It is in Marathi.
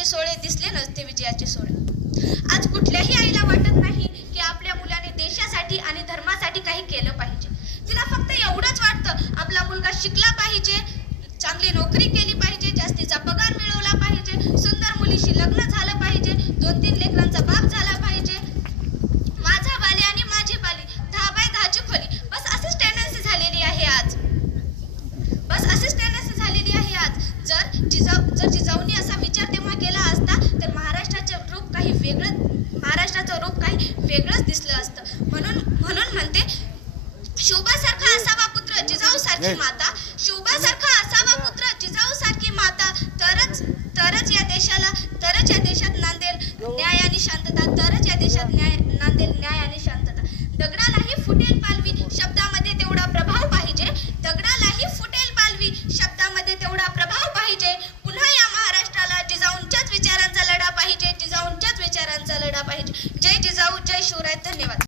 विजयाचे सोहळे दिसले नसते विजयाचे सोहळे. आज कुठल्याही आईला वाटत नाही की आपल्या मुलाने देशासाठी आणि धर्मासाठी काही केलं पाहिजे. तिला फक्त एवढंच वाटतं आपला मुलगा शिकला पाहिजे, चांगली नोकरी केली पाहिजे, जास्तीचा पगार मिळवला पाहिजे, सुंदर मुलीशी लग्न झालं पाहिजे, 2-3 लेकरांचा बाप झाला पाहिजे, माझा बाली आणि माझी बाली 10 बाय 10 ची खोली. बस अशीच टेंडन्सी झालेली आहे आज. जर जिजाऊनी असा विचार तेव्हा केला असता तर महाराष्ट्राचं रूप काही वेगळंच दिसलं असतं. म्हणून म्हणते, शोभासारखा असावा पुत्र जिजाऊ सारखी माता, शोभासारखा असावा पुत्र जिजाऊ सारखी माता, तरच या देशात नांदेल न्याय आणि शांतता, तरच या देशात नांदेल न्याय आणि शांतता. दगडालाही फुटेल पालवी, शब्दामध्ये तेवढा प्रभाव पाहिजे, दगडालाही फुटेल पालवी, शब्दामध्ये तेवढा प्रभाव पाहिजे. पुन्हा या महाराष्ट्राला जिजाऊंच्याच विचारांचा लढा पाहिजे, जिजाऊंच्याच विचारांचा लढा पाहिजे. जय जिजाऊ, जय शिवराय. धन्यवाद.